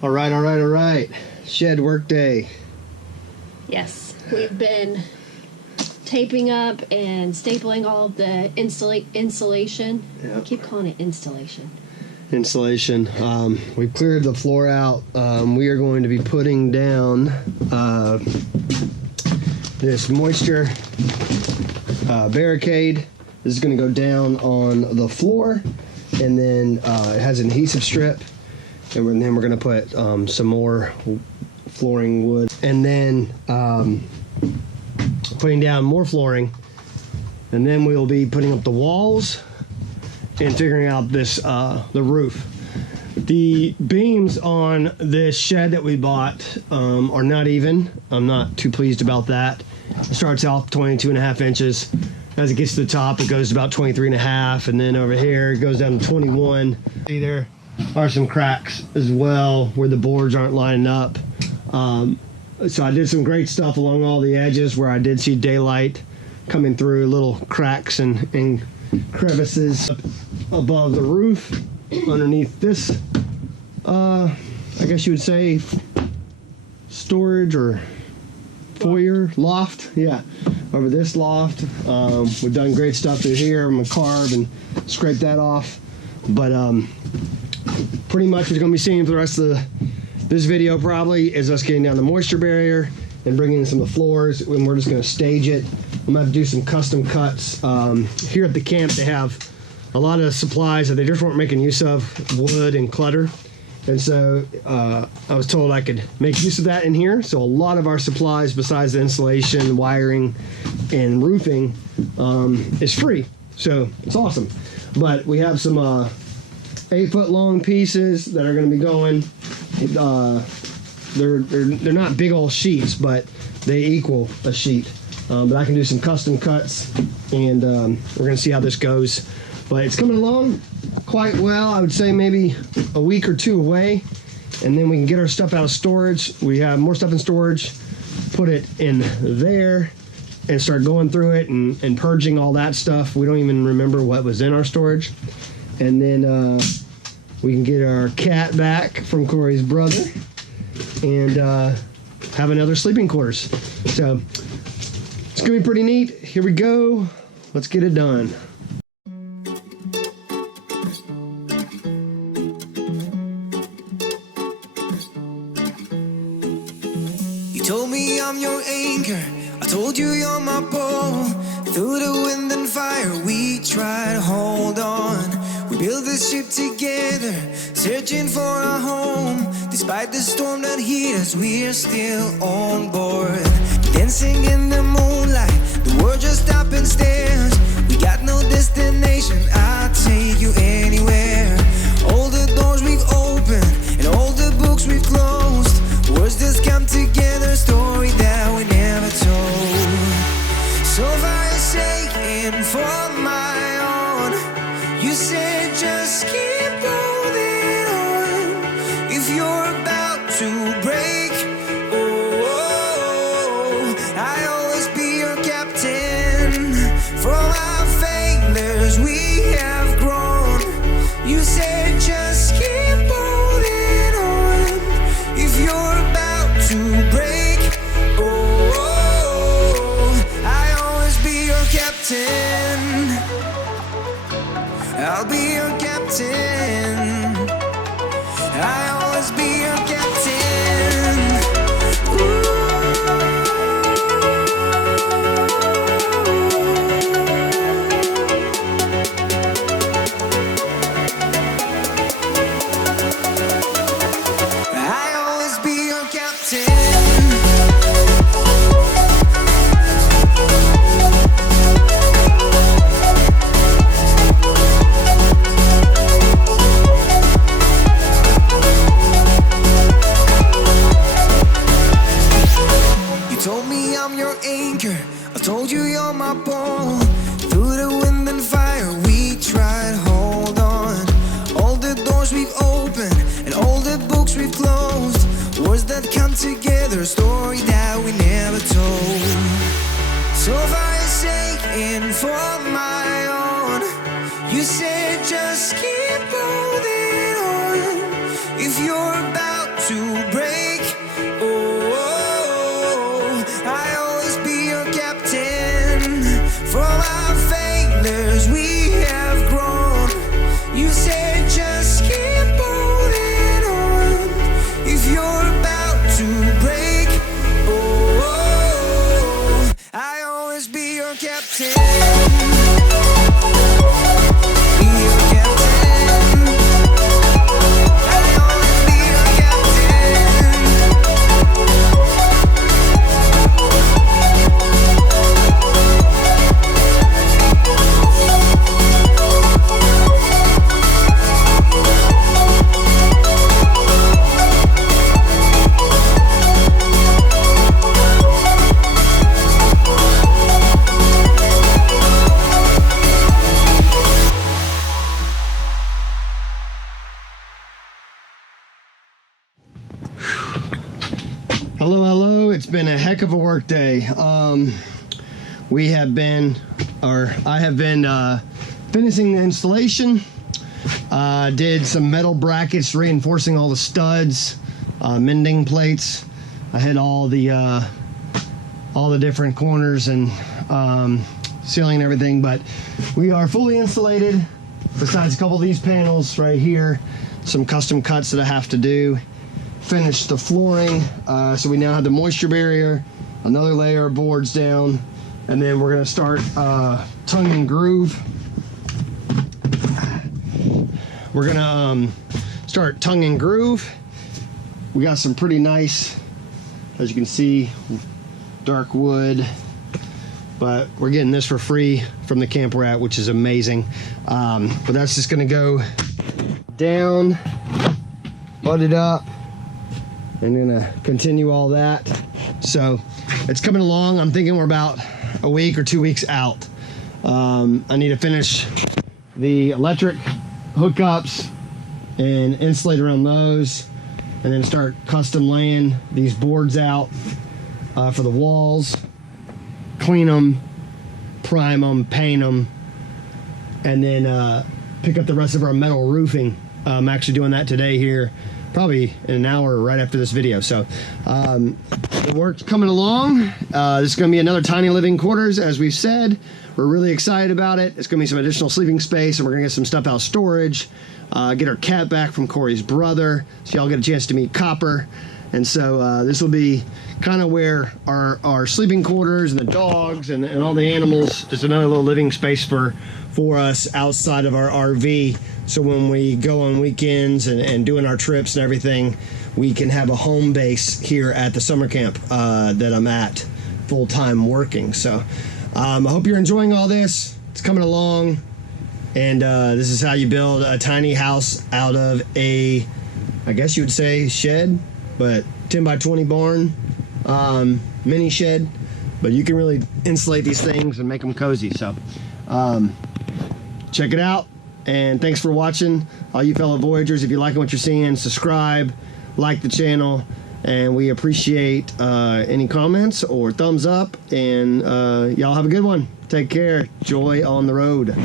All right. Shed workday. Yes, we've been taping up and stapling all of the insulation. Yep. I keep calling it installation. Insulation. We've cleared the floor out. We are going to be putting down this moisture barricade. This is going to go down on the floor, and then it has an adhesive strip. And then we're going to put some more flooring wood, and then putting down more flooring, and then we'll be putting up the walls and figuring out this the roof. The beams on this shed that we bought are not even. I'm not too pleased about that. It starts off 22.5 inches. As it gets to the top, it goes to about 23.5, and then over here it goes down to 21. See, there are some cracks as well where the boards aren't lining up. So I did some great stuff along all the edges where I did see daylight coming through, little cracks and crevices above the roof, underneath this, I guess you would say storage or foyer, loft, yeah, over this loft. We've done great stuff through here. I'm gonna carve and scrape that off, but pretty much what you're gonna be seeing for the rest of this video probably is us getting down the moisture barrier and bringing in some of the floors, and we're just gonna stage it. I'm gonna have to do some custom cuts. Here at the camp they have a lot of supplies that they just weren't making use of, wood and clutter. And so I was told I could make use of that in here. So a lot of our supplies, besides the insulation, wiring, and roofing, is free. So it's awesome. But we have some 8-foot long pieces that are going to be going. They're not big old sheets, but they equal a sheet. But I can do some custom cuts, and we're going to see how this goes. But it's coming along quite well. I would say maybe a week or two away, and then we can get our stuff out of storage. We have more stuff in storage, put it in there, and start going through it and purging all that stuff. We don't even remember what was in our storage. And then we can get our cat back from Corey's brother and have another sleeping quarters. So it's gonna be pretty neat. Here we go. Let's get it done. You told me I'm your anchor, I told you you're my pole. Through the wind and fire we try to hold on. We built this ship together, searching for a home. Despite the storm that hit us, we're still on board. Dancing in the moonlight, the world just stopped and stares. We got no destination, I'll take you anywhere. All the doors we've opened and all the books we've closed. Words just come together, story that we never told. So far you're shaking for my own. You said just keep holding on. If you're about to break, I'll always be your captain. From our failures we have grown. You said just keep holding on. If you're about to break, I'll always be your captain. I'll be your captain. I'll always be your captain. I'll always be your captain. I told you you're my pole. Through the wind and fire we tried to hold on. All the doors we've opened and all the books we've closed. Words that come together, a story that we never told. So far you're shaking for my own. You said just keep holding on. If you're about to been a heck of a work day. I have been finishing the installation. Did some metal brackets, reinforcing all the studs, mending plates. I hit all the different corners and ceiling and everything, but we are fully insulated. Besides a couple of these panels right here, some custom cuts that I have to do. Finish the flooring, so we now have the moisture barrier, another layer of boards down, and then we're gonna start tongue and groove. We're gonna start tongue and groove. We got some pretty nice, as you can see, dark wood, but we're getting this for free from the camp we're at, which is amazing. But that's just gonna go down, butted up, and gonna continue all that. So it's coming along. I'm thinking we're about a week or 2 weeks out. I need to finish the electric hookups and insulate around those, and then start custom laying these boards out for the walls, clean them, prime them, paint them, and then pick up the rest of our metal roofing. I'm actually doing that today here, probably in an hour right after this video. So the work's coming along. This is going to be another tiny living quarters, as we've said. We're really excited about it. It's going to be some additional sleeping space, and we're going to get some stuff out of storage, get our cat back from Corey's brother, so y'all get a chance to meet Copper. And so this will be kind of where our sleeping quarters and the dogs and all the animals, just another little living space for us outside of our RV. So when we go on weekends and doing our trips and everything, we can have a home base here at the summer camp that I'm at full-time working. So I hope you're enjoying all this. It's coming along. And this is how you build a tiny house out of a, I guess you would say, shed, but 10 by 20 barn, mini shed. But you can really insulate these things and make them cozy. So check it out. And thanks for watching, all you fellow Voyagers. If you're liking what you're seeing, subscribe, like the channel, and we appreciate any comments or thumbs up. And y'all have a good one. Take care. Joy on the road.